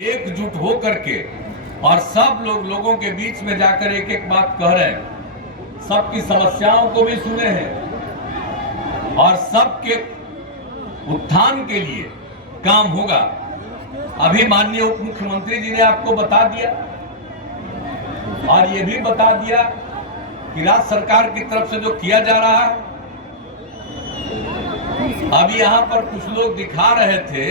एकजुट हो करके और सब लोगों के बीच में जाकर एक एक बात कह रहे हैं, सबकी समस्याओं को भी सुने हैं और सबके उत्थान के लिए काम होगा। अभी माननीय उप मुख्यमंत्री जी ने आपको बता दिया और ये भी बता दिया कि राज्य सरकार की तरफ से जो किया जा रहा है। अभी यहाँ पर कुछ लोग दिखा रहे थे,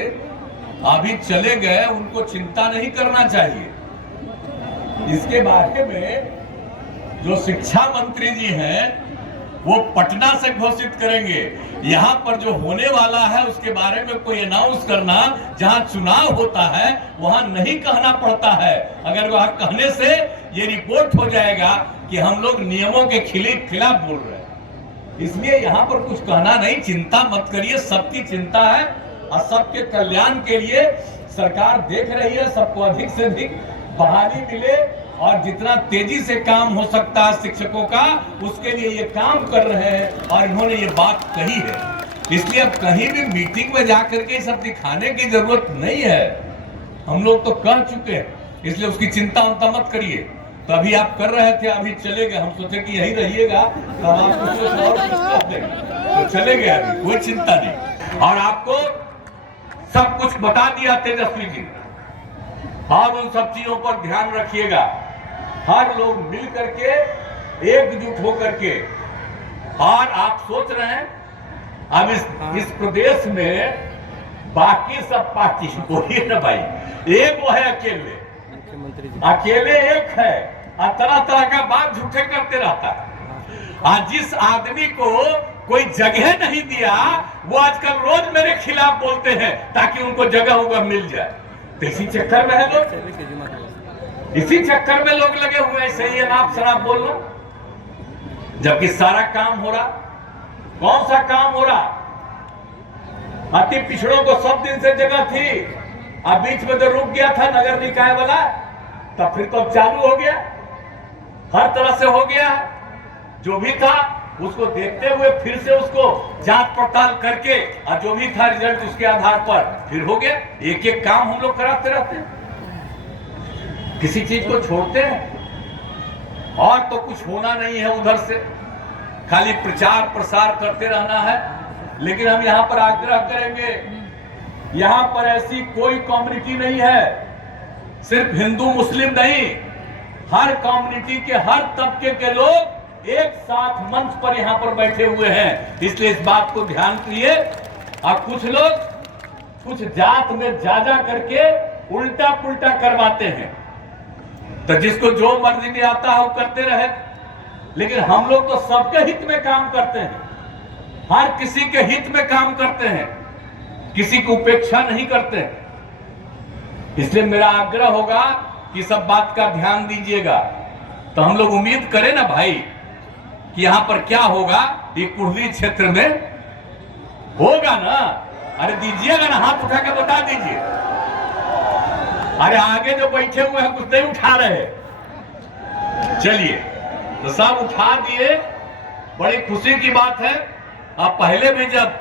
अभी चले गए, उनको चिंता नहीं करना चाहिए। इसके बारे में जो शिक्षा मंत्री जी हैं वो पटना से घोषित करेंगे। यहाँ पर जो होने वाला है उसके बारे में कोई अनाउंस करना, जहाँ चुनाव होता है वहां नहीं कहना पड़ता है। अगर वहां कहने से ये रिपोर्ट हो जाएगा कि हम लोग नियमों के खिलाफ बोल रहे हैं, इसलिए यहाँ पर कुछ कहना नहीं। चिंता मत करिए, सबकी चिंता है और सबके कल्याण के लिए सरकार देख रही है। सबको अधिक से अधिक बहाली मिले और जितना तेजी से काम हो सकता है शिक्षकों का, उसके लिए ये काम कर रहे हैं और इन्होंने ये बात कही है। इसलिए अब कहीं भी मीटिंग में जाकर के सब दिखाने की जरूरत नहीं है, हम लोग तो कह चुके हैं, इसलिए उसकी चिंता उनता मत करिए। तो अभी आप कर रहे थे, अभी चले गए, हम सोचे कि यही रहिएगा तो हम आपको कुछ और कर देंगे, तो चले गए, अभी कोई चिंता नहीं। और आपको सब कुछ बता दिया तेजस्वी जी, और उन सब चीजों पर ध्यान रखिएगा। हर लोग मिल करके एकजुट होकर के, और आप सोच रहे हैं अब इस प्रदेश में बाकी सब पार्टी बोलिए ना भाई, एक वो है अकेले एक है और तरह तरह का बात झूठे करते रहता है। आज जिस आदमी को कोई जगह नहीं दिया वो आजकल रोज मेरे खिलाफ बोलते हैं ताकि उनको जगह होगा मिल जाए। तो इसी चक्कर में है लोग, इसी चक्कर में लोग लगे हुए हैं। सही है ना, आप शराब बोल लो, जबकि सारा काम हो रहा। कौन सा काम हो रहा? अति पिछड़ों को सब दिन से जगह थी, अब बीच में तो रुक गया था नगर निकाय वाला, तब फिर तो चालू हो गया, हर तरह से हो गया। जो भी था उसको देखते हुए फिर से उसको जांच पड़ताल करके और जो भी था रिजल्ट उसके आधार पर फिर हो गया। एक एक काम हम लोग कराते रहते हैं, किसी चीज को छोड़ते हैं और तो कुछ होना नहीं है। उधर से खाली प्रचार प्रसार करते रहना है। लेकिन हम यहाँ पर आग्रह करेंगे, यहाँ पर ऐसी कोई कम्युनिटी नहीं है, सिर्फ हिंदू मुस्लिम नहीं, हर कम्युनिटी के हर तबके के लोग एक साथ मंच पर यहाँ पर बैठे हुए हैं। इसलिए इस बात को ध्यान दिए। और कुछ लोग कुछ जात में जा करके उल्टा पुल्टा करवाते हैं, तो जिसको जो मर्जी में आता है वो करते रहे। लेकिन हम लोग तो सबके हित में काम करते हैं, हर किसी के हित में काम करते हैं, किसी की उपेक्षा नहीं करते हैं। इसलिए मेरा आग्रह होगा कि सब बात का ध्यान दीजिएगा। तो हम लोग उम्मीद करें ना भाई कि यहाँ पर क्या होगा, ये कुर्ली क्षेत्र में होगा ना। अरे दीजिएगा ना, हाथ उठा के बता दीजिए। अरे आगे जो बैठे हुए हैं कुछ नहीं उठा रहे, चलिए तो सब उठा दिए, बड़ी खुशी की बात है। आप पहले भी जब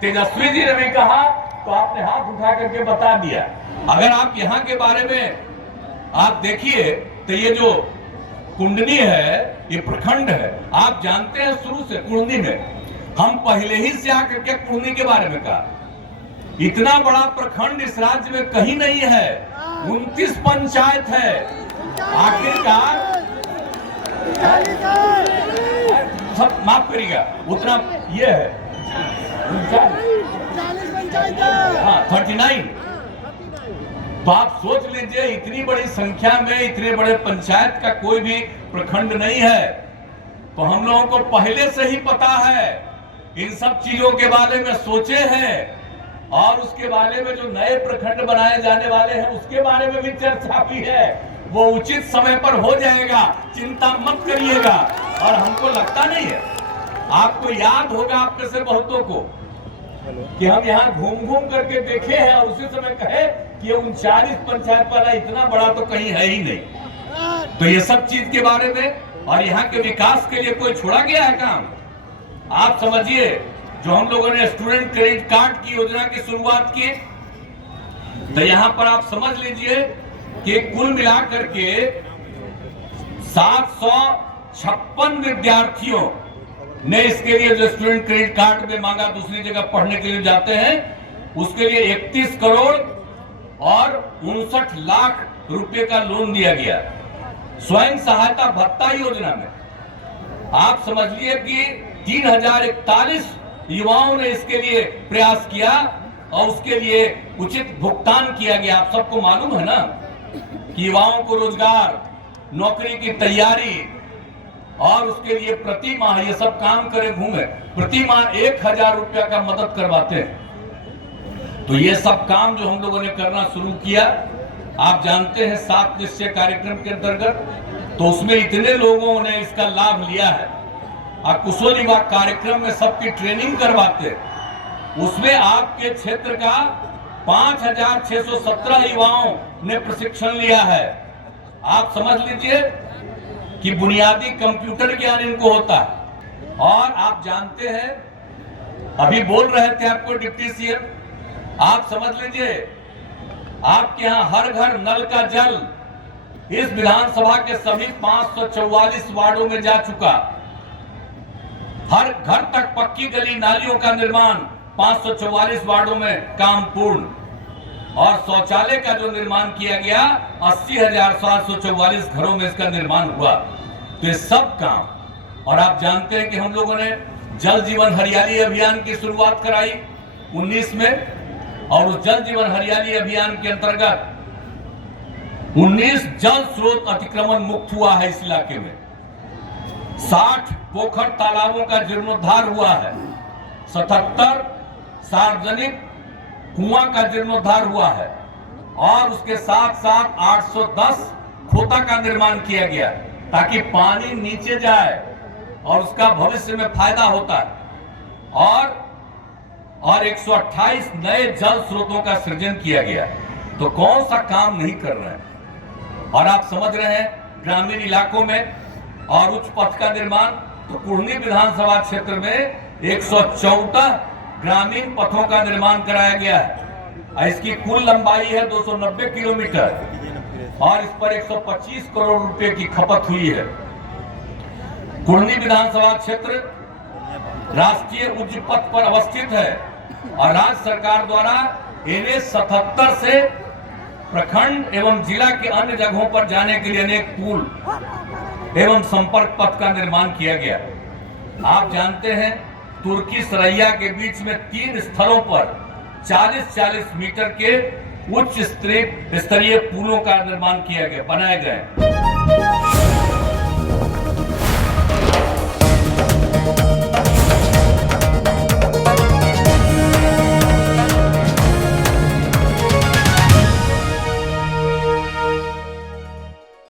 तेजस्वी जी ने भी कहा तो आपने हाथ उठा करके बता दिया। अगर आप यहाँ के बारे में आप देखिए तो ये जो कुंडनी है, ये प्रखंड है, आप जानते हैं शुरू से कुंडनी में हम पहले ही से आकर के कुंडनी के बारे में कहा, इतना बड़ा प्रखंड इस राज्य में कहीं नहीं है, 29 पंचायत है। आखिरकार सब माफ करिएगा, उतना ये है, हाँ 39। तो आप सोच लीजिए इतनी बड़ी संख्या में इतने बड़े पंचायत का कोई भी प्रखंड नहीं है। तो हम लोगों को पहले से ही पता है, इन सब चीजों के बारे में सोचे हैं और उसके बारे में जो नए प्रखंड बनाए जाने वाले हैं उसके बारे में भी चर्चा की है। वो उचित समय पर हो जाएगा, चिंता मत करिएगा। और हमको लगता नहीं है, आपको याद होगा आप में से बहुतों को कि हम यहाँ घूम घूम करके देखे हैं और उसी समय कहे कि 39 पंचायत वाला इतना बड़ा तो कहीं है ही नहीं। तो ये सब चीज के बारे में और यहाँ के विकास के लिए कोई छोड़ा गया है काम? आप समझिए, जो हम लोगों ने स्टूडेंट क्रेडिट कार्ड की योजना की शुरुआत की, तो यहां पर आप समझ लीजिए कि कुल मिलाकर के 756 विद्यार्थियों ने इसके लिए जो स्टूडेंट क्रेडिट कार्ड में मांगा, दूसरी जगह पढ़ने के लिए जाते हैं, उसके लिए 31 करोड़ और 59 लाख रुपए का लोन दिया गया। स्वयं सहायता भत्ता योजना में आप समझिए कि 3041 युवाओं ने इसके लिए प्रयास किया और उसके लिए उचित भुगतान किया गया। आप सबको मालूम है ना कि युवाओं को रोजगार, नौकरी की तैयारी और उसके लिए प्रति माह ये सब काम करे घूमे, प्रति माह 1000 रुपया का मदद करवाते हैं। तो ये सब काम जो हम लोगों ने करना शुरू किया, आप जानते हैं 7 निश्चय कार्यक्रम के अंतर्गत, तो उसमें इतने लोगों ने इसका लाभ लिया है। और कुशल युवा कार्यक्रम में सबकी ट्रेनिंग करवाते हैं, उसमें आपके क्षेत्र का 5617 युवाओं ने प्रशिक्षण लिया है। आप समझ लीजिए कि बुनियादी कंप्यूटर ज्ञान इनको होता है। और आप जानते हैं, अभी बोल रहे थे आपको डिप्टी सीएम, आप समझ लीजिए आपके यहां हर घर नल का जल इस विधानसभा के सभी 544 वार्डों में जा चुका। हर घर तक पक्की गली नालियों का निर्माण 544 वार्डों में काम पूर्ण, और शौचालय का जो निर्माण किया गया 80,744 घरों में इसका निर्माण हुआ। तो ये सब काम, और आप जानते हैं कि हम लोगों ने जल जीवन हरियाली अभियान की शुरुआत कराई 19 में, और उस जल जीवन हरियाली अभियान के अंतर्गत 19 जल स्रोत अतिक्रमण मुक्त हुआ है इस इलाके में। 60 पोखर तालाबों का जीर्णोद्धार हुआ है, 77 सार्वजनिक कुआं का जीर्णोद्धार हुआ है, और उसके साथ साथ 810 खोता का निर्माण किया गया ताकि पानी नीचे जाए और उसका भविष्य में फायदा होता है। और 128 नए जल स्रोतों का सृजन किया गया। तो कौन सा काम नहीं कर रहे हैं। और आप समझ रहे हैं ग्रामीण इलाकों में और उच्च पथ का निर्माण, तो कुढ़नी विधानसभा क्षेत्र में 114 ग्रामीण पथों का निर्माण कराया गया है। इसकी कुल लंबाई है 290 किलोमीटर और इस पर 125 करोड़ रुपए की खपत हुई है। कुढ़नी विधानसभा क्षेत्र राष्ट्रीय उच्च पथ पर अवस्थित है और राज्य सरकार द्वारा NH 77 से प्रखंड एवं जिला के अन्य जगहों पर जाने के लिए अनेक पुल एवं संपर्क पथ का निर्माण किया गया। आप जानते हैं तुर्की सरैया के बीच में 3 स्थलों पर 40-40 मीटर के उच्च स्तरीय पुलों का निर्माण किया गया, बनाए गए।